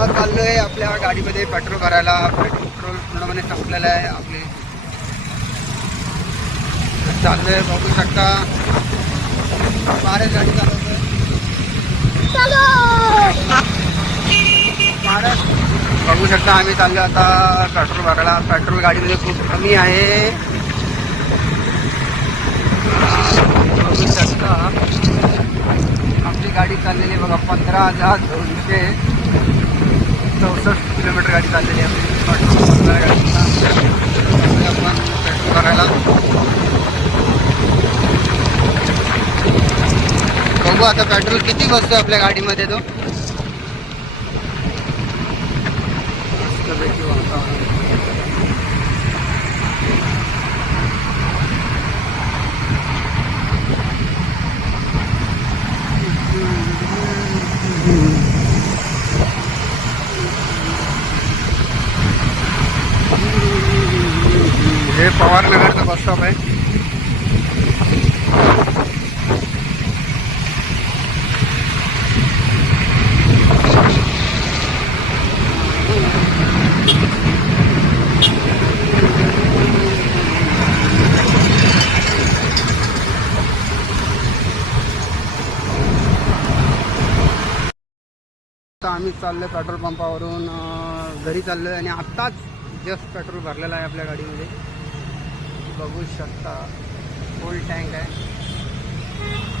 आता आहे आपल्या गाडीमध्ये पेट्रोल भरायला. पेट्रोल पूर्णपणे संपलेलं आहे. आपले चाललोय. बघू शकता. महाराज गाडी चालवतो महाराज बघू शकता आम्ही चाललो आता पेट्रोल भरायला. पेट्रोल गाडीमध्ये खूप कमी आहे. बघू शकता. आपली गाडी चाललेली बघा पंधरा हजार दोनशे. चौसष्ट किलोमीटर गाडी चाललेली आहे आपली पेट्रोल गाडीला आपण पेट्रोल भरायला बघू आता पेट्रोल किती बसतो आपल्या गाडीमध्ये तो? मस्तपैकी हे पवार नगरचा बस स्टॉप आहे. आता आम्ही चाललोय पेट्रोल पंपावरून घरी चाललोय आणि आत्ताच जस्ट पेट्रोल भरलेलं आहे आपल्या गाडीमध्ये. बघू शकता. फुल टँक आहे.